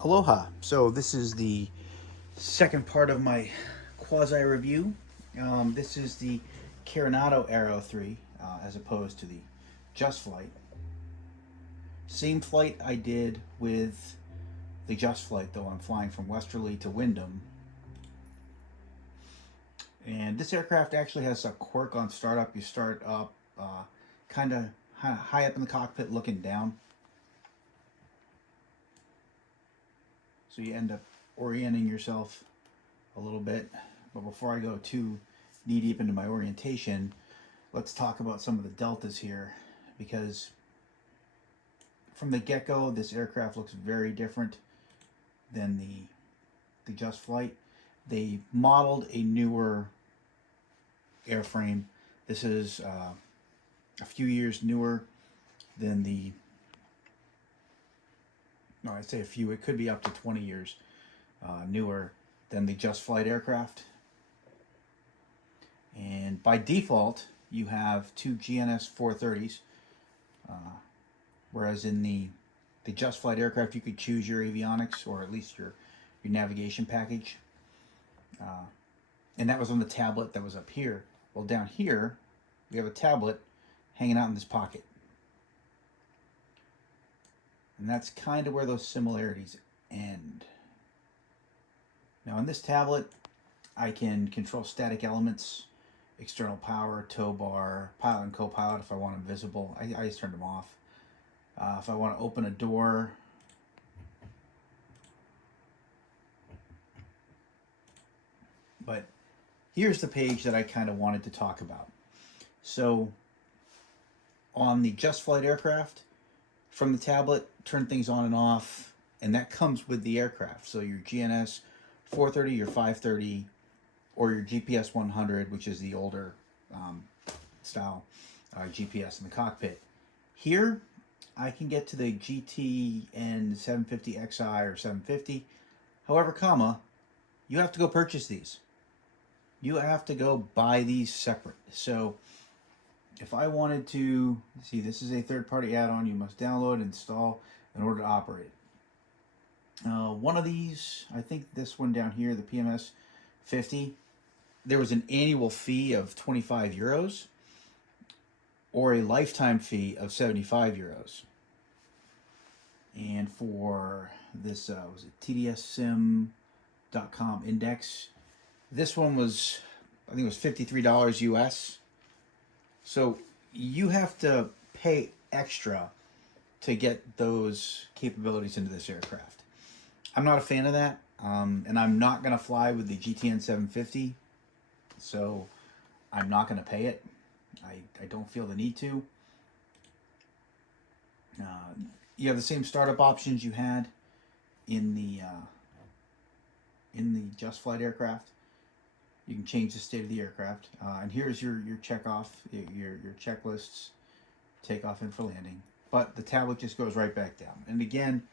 Aloha. So this is the second part of my quasi review. This is the Carenado Arrow III as opposed to the Just Flight. Same flight I did with the Just Flight, though I'm flying from Westerly to Wyndham. And this aircraft actually has a quirk on startup. You start up kind of high up in the cockpit looking down. So you end up orienting yourself a little bit. But before I go too knee deep into my orientation, let's talk about some of the deltas here, because from the get-go, this aircraft looks very different than the Just Flight. They modeled a newer airframe. This is a few years newer than the, no, I'd say a few, it could be up to 20 years newer than the Just Flight aircraft. And by default, you have two GNS 430s, whereas in the Just Flight aircraft, you could choose your avionics, or at least your navigation package. And that was on the tablet that was up here. Well, down here, we have a tablet hanging out in this pocket. And that's kind of where those similarities end. Now, on this tablet, I can control static elements, external power, tow bar, pilot and co-pilot if I want them visible. I just turned them off. If I want to open a door, but here's the page that I kind of wanted to talk about. So on the Just Flight aircraft, from the tablet, turn things on and off, and that comes with the aircraft. So your GNS 430, your 530, or your GPS 100, which is the older style GPS in the cockpit. Here, I can get to the GTN 750XI or 750. However, you have to go purchase these. You have to go buy these separate. So if I wanted to, see, this is a third-party add-on you must download and install in order to operate it. One of these, I think this one down here, the PMS 50, there was an annual fee of 25 euros or a lifetime fee of 75 euros. And for this, was it TDSSim.com index, this one was, I think it was $53 US. So you have to pay extra to get those capabilities into this aircraft. I'm not a fan of that, and I'm not going to fly with the GTN 750, so I'm not going to pay it. I don't feel the need to. You have the same startup options you had in the Just Flight aircraft. You can change the state of the aircraft, and here's your check off, your checklists, takeoff and for landing. But the tablet just goes right back down. And again,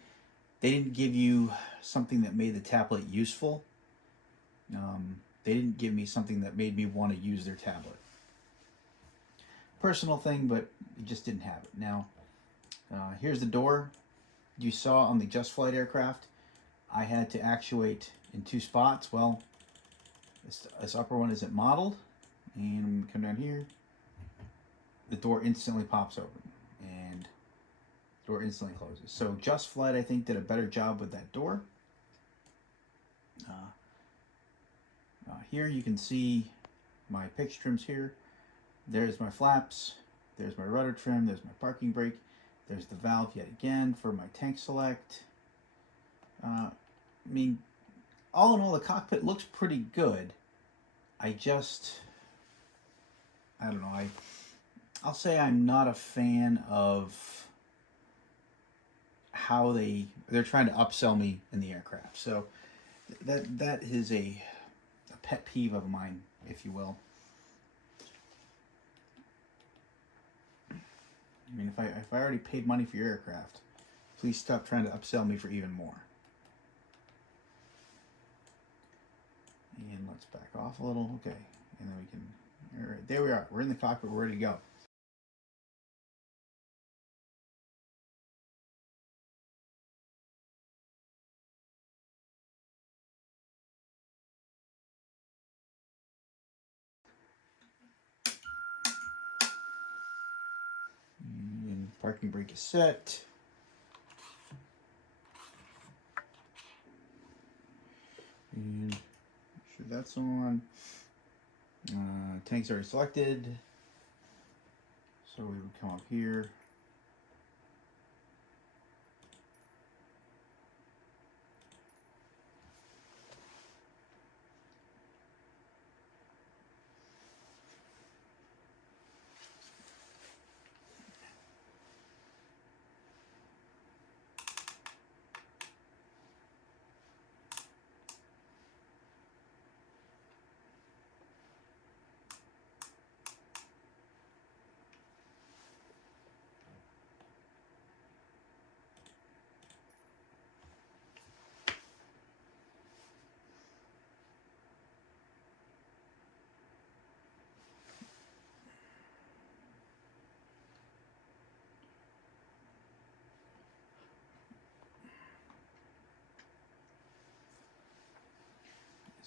they didn't give you something that made the tablet useful. They didn't give me something that made me want to use their tablet. Personal thing, but you just didn't have it. Now, here's the door. You saw on the Just Flight aircraft, I had to actuate in two spots. Well, this upper one isn't modeled, and come down here, the door instantly pops open, and the door instantly closes. So Just Flight, I think, did a better job with that door. Here you can see my pitch trims here. There's my flaps, there's my rudder trim, there's my parking brake, there's the valve yet again for my tank select. I mean, all in all, the cockpit looks pretty good. I don't know, I'll say I'm not a fan of how they're trying to upsell me in the aircraft. So that is a pet peeve of mine, if you will. I mean, if I already paid money for your aircraft, please stop trying to upsell me for even more. And let's back off a little. Okay. And then we can, all right, there we are. We're in the cockpit. We're ready to go. brake is set. And make sure that's on. Tank's already selected. So we would come up here.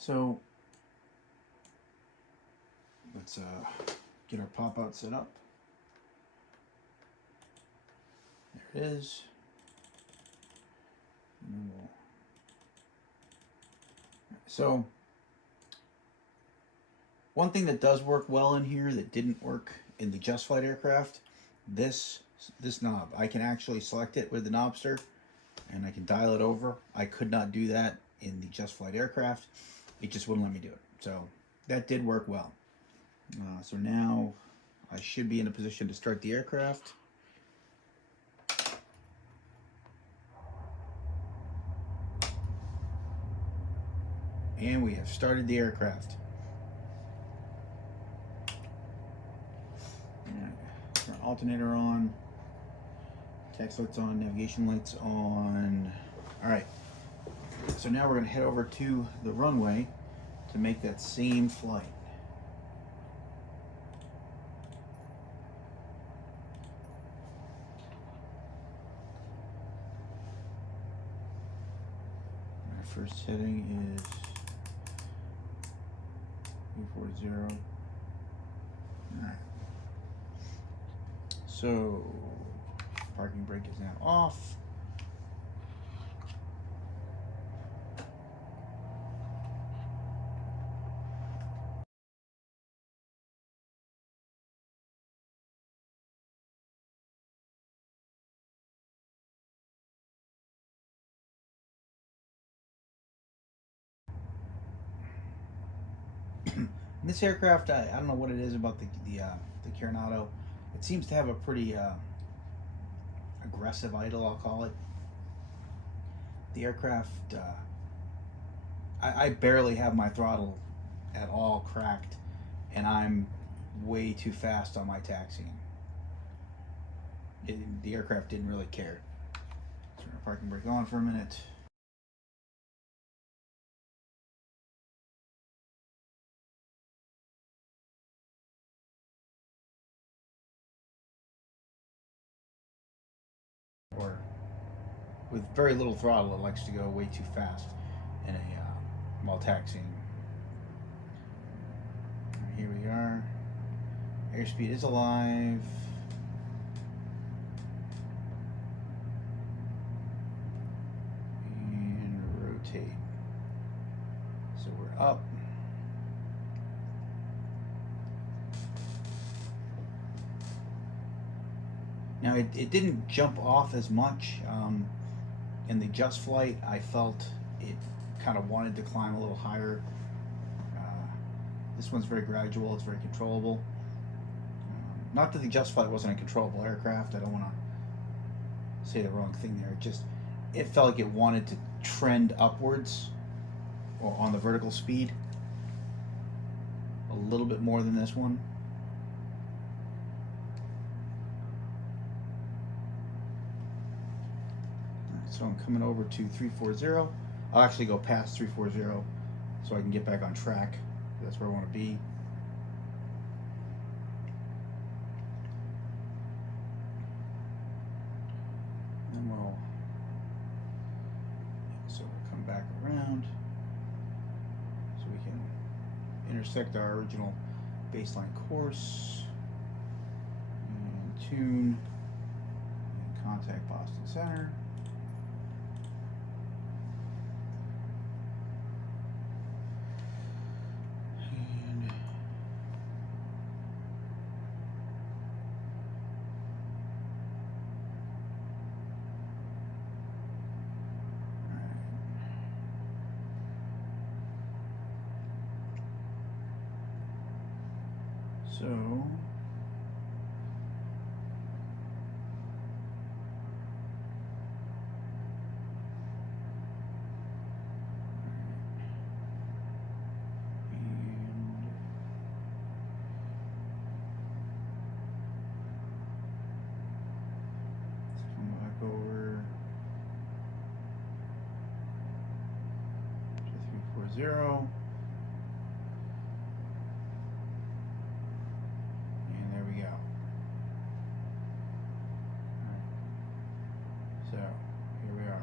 So let's get our pop out set up. There it is. So one thing that does work well in here that didn't work in the Just Flight aircraft, this knob. I can actually select it with the knobster and I can dial it over. I could not do that in the Just Flight aircraft. It just wouldn't let me do it. So that did work well. So now I should be in a position to start the aircraft. And we have started the aircraft. Turn alternator on. Tax lights on, navigation lights on. All right. So now we're going to head over to the runway to make that same flight. Our first heading is 340. All right. So parking brake is now off. This aircraft, I don't know what it is about the Carenado. It seems to have a pretty aggressive idle, I'll call it. The aircraft, I barely have my throttle at all cracked, and I'm way too fast on my taxiing. The aircraft didn't really care. Turn our parking brake on for a minute. Or with very little throttle, it likes to go way too fast in a while taxiing. Right, here we are. Airspeed is alive. And rotate. So we're up. Now it didn't jump off as much. In the Just Flight, I felt it kind of wanted to climb a little higher. This one's very gradual, it's very controllable. Not that the Just Flight wasn't a controllable aircraft, I don't want to say the wrong thing there. It felt like it wanted to trend upwards or on the vertical speed a little bit more than this one. So I'm coming over to 340. I'll actually go past 340 so I can get back on track. That's where I want to be. And we'll come back around so we can intersect our original baseline course and tune. Contact Boston Center. And so over to 340, and there we go. So here we are.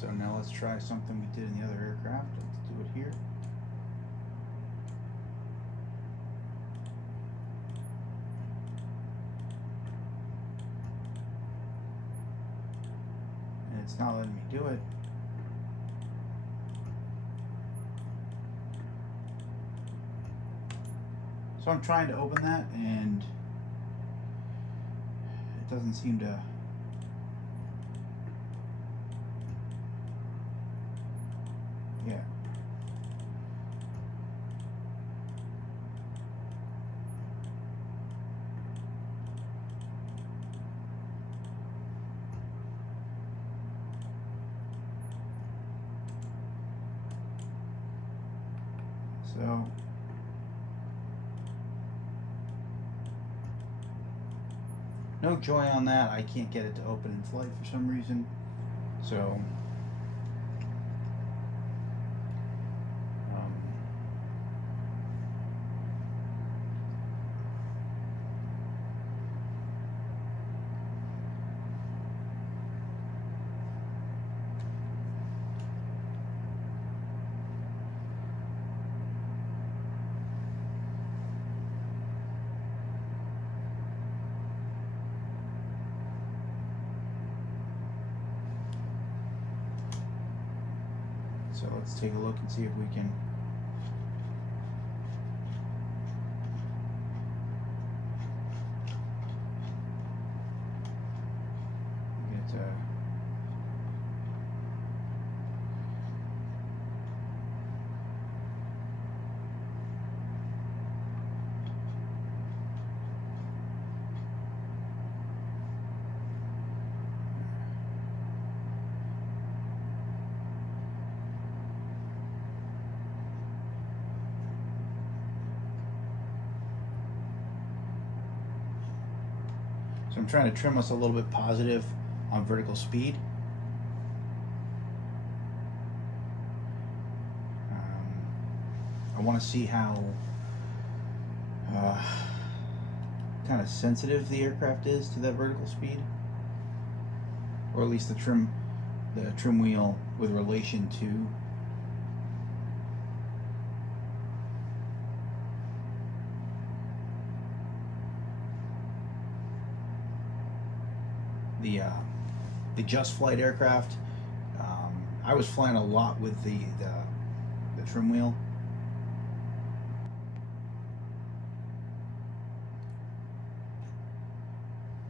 So now let's try something we did in the other aircraft. Let's do it here. And it's not letting me do it. So I'm trying to open that and it doesn't seem to. Yeah. So no joy on that. I can't get it to open in flight for some reason. So So let's take a look and see if we can get So I'm trying to trim us a little bit positive on vertical speed. I want to see how kind of sensitive the aircraft is to that vertical speed, or at least the trim wheel with relation to the just flight aircraft. I was flying a lot with the trim wheel.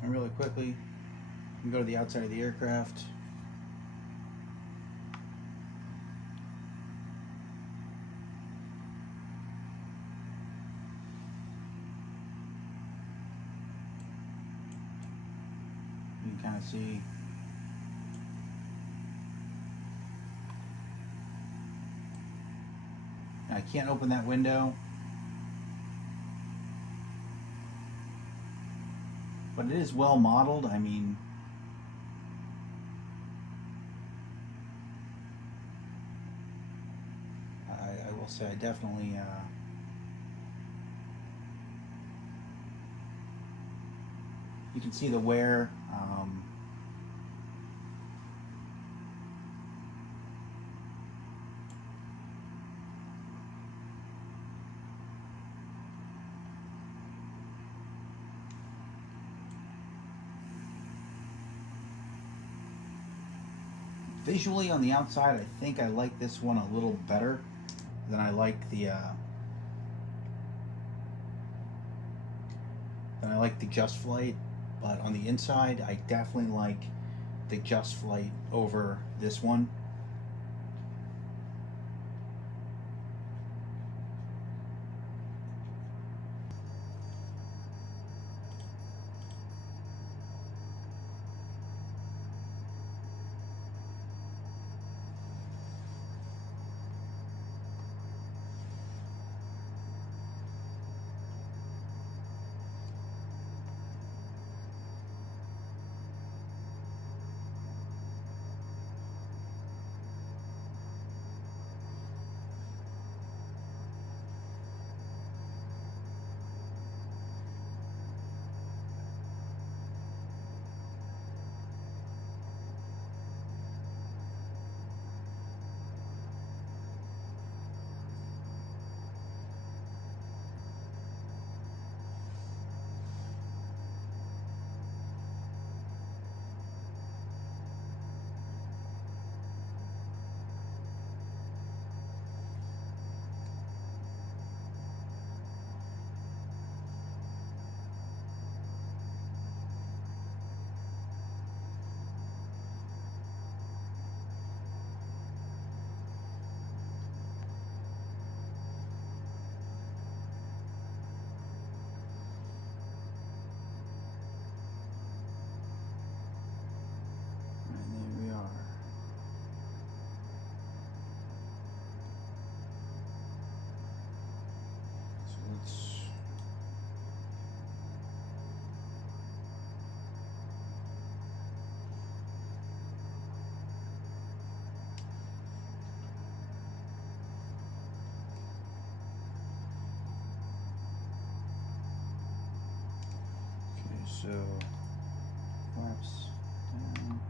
And really quickly, you can go to the outside of the aircraft. can kind of see. I can't open that window, but it is well modeled. I mean, I will say I definitely you can see the wear. Visually on the outside, I think I like this one a little better than I like the Just Flight. But on the inside, I definitely like the Just Flight over this one. And there we are. So let's. Okay, so flaps down.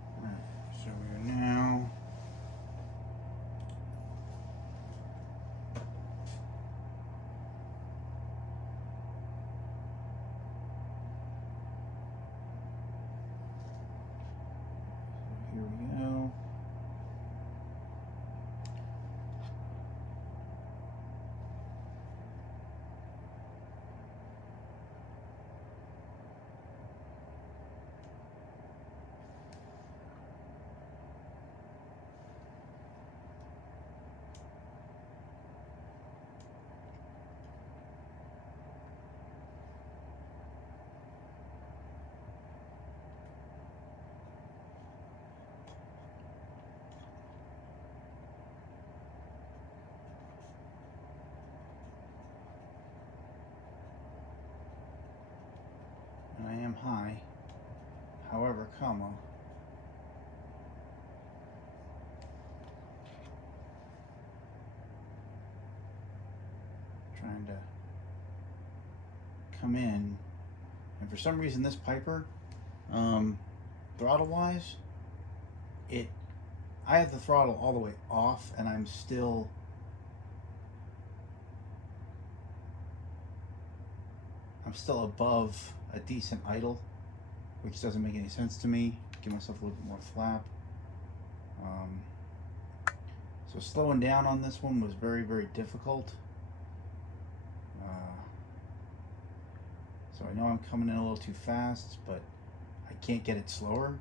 Alright. So we are now here we go. high. However, trying to come in, and for some reason this Piper, throttle wise, I have the throttle all the way off, and I'm still above a decent idle, which doesn't make any sense to me. Give myself a little bit more flap. So slowing down on this one was very, very difficult. So I know I'm coming in a little too fast, but I can't get it slower.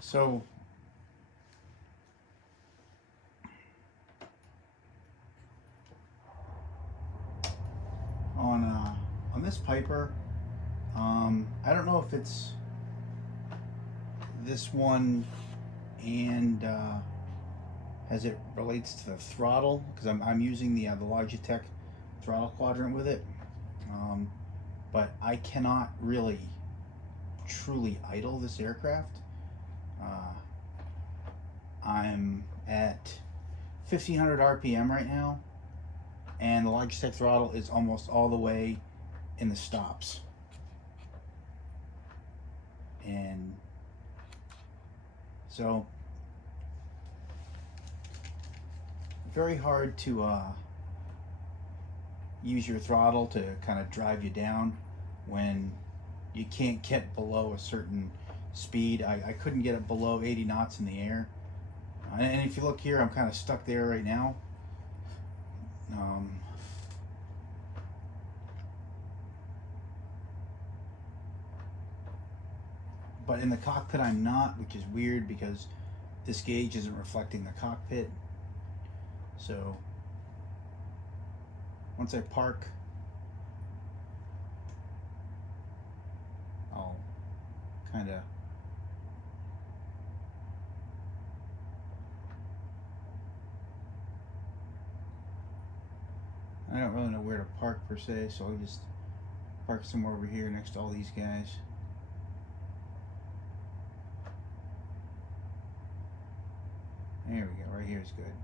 So on this Piper, I don't know if it's this one and as it relates to the throttle, because I'm using the Logitech throttle quadrant with it, but I cannot really truly idle this aircraft. I'm at 1500 RPM right now, and the Logitech throttle is almost all the way in the stops. And so, very hard to use your throttle to kind of drive you down when you can't get below a certain speed. I couldn't get it below 80 knots in the air. And if you look here, I'm kind of stuck there right now. But in the cockpit I'm not, which is weird because this gauge isn't reflecting the cockpit. So once I park, I'll kind of I don't really know where to park per se, so I'll just park somewhere over here next to all these guys. There we go, right here is good.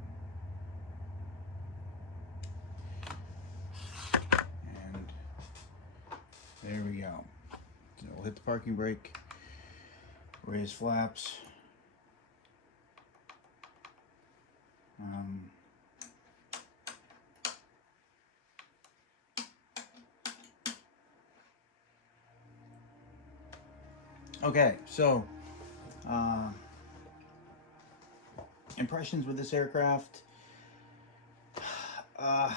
And there we go. So we'll hit the parking brake, raise flaps. Okay, so impressions with this aircraft. I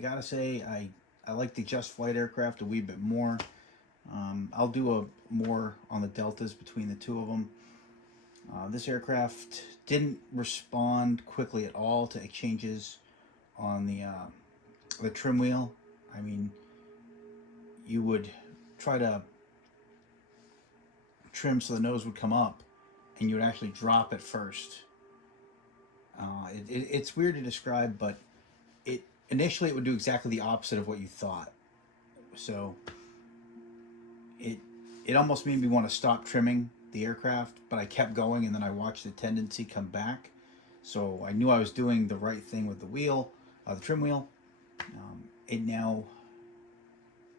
gotta say I like the Just Flight aircraft a wee bit more. I'll do a more on the deltas between the two of them. This aircraft didn't respond quickly at all to changes on the trim wheel. I mean, you would try to trim so the nose would come up, and you would actually drop it first. It's weird to describe, but initially it would do exactly the opposite of what you thought. So it almost made me want to stop trimming the aircraft, but I kept going, and then I watched the tendency come back. So I knew I was doing the right thing with the wheel, the trim wheel. It now,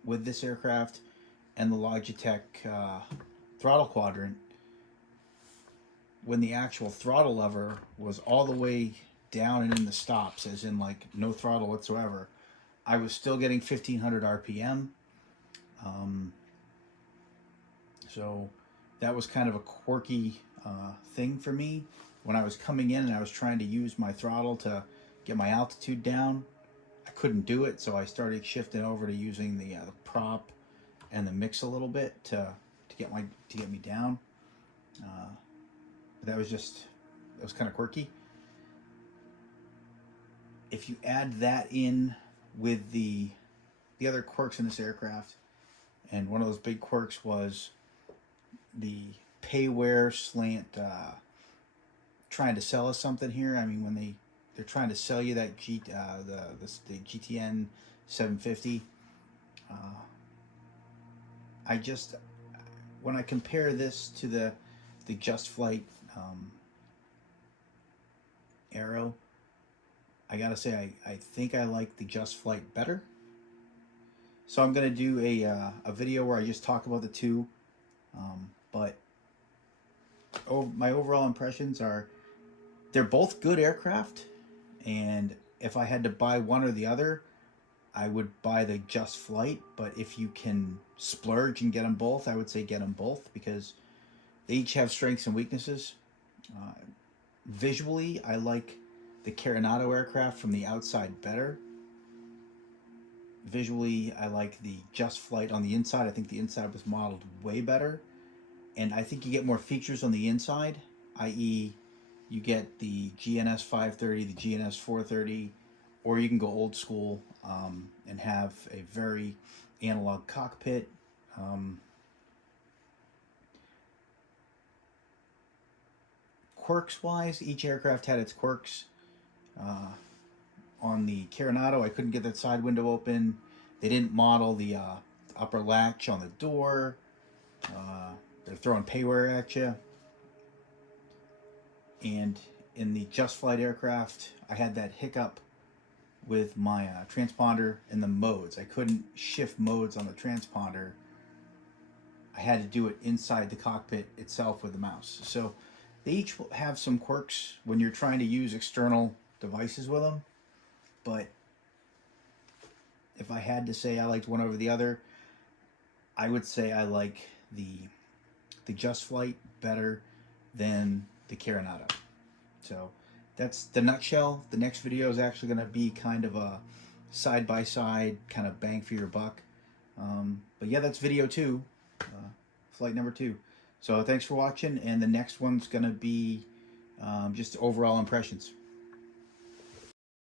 with this aircraft and the Logitech throttle quadrant, when the actual throttle lever was all the way down and in the stops, as in like no throttle whatsoever, I was still getting 1500 RPM. So that was kind of a quirky thing for me. When I was coming in and I was trying to use my throttle to get my altitude down, I couldn't do it, so I started shifting over to using the prop and the mix a little bit to get me down. But that was kind of quirky. if you add that in with the other quirks in this aircraft, and one of those big quirks was the payware slant, trying to sell us something here. I mean, when they're trying to sell you that the GTN 750. I just, when I compare this to the Just Flight Arrow, I gotta say I think I like the Just Flight better. So I'm gonna do a video where I just talk about the two, but my overall impressions are they're both good aircraft, and if I had to buy one or the other, I would buy the Just Flight. But if you can splurge and get them both, I would say get them both, because they each have strengths and weaknesses. Visually, I like the Carenado aircraft from the outside better. Visually, I like the Just Flight on the inside. I think the inside was modeled way better. And I think you get more features on the inside, i.e. you get the GNS 530, the GNS 430, or you can go old school and have a very analog cockpit. Quirks-wise, each aircraft had its quirks. On the Carenado, I couldn't get that side window open. They didn't model the upper latch on the door. They're throwing payware at you. And in the Just Flight aircraft, I had that hiccup with my transponder and the modes. I couldn't shift modes on the transponder. I had to do it inside the cockpit itself with the mouse. So they each have some quirks when you're trying to use external devices with them. But if I had to say I liked one over the other, I would say I like the Just Flight better than the Carenado. So that's the nutshell. The next video is actually going to be kind of a side-by-side kind of bang for your buck. But yeah, that's video 2, flight number 2. So thanks for watching, and the next one's going to be just overall impressions.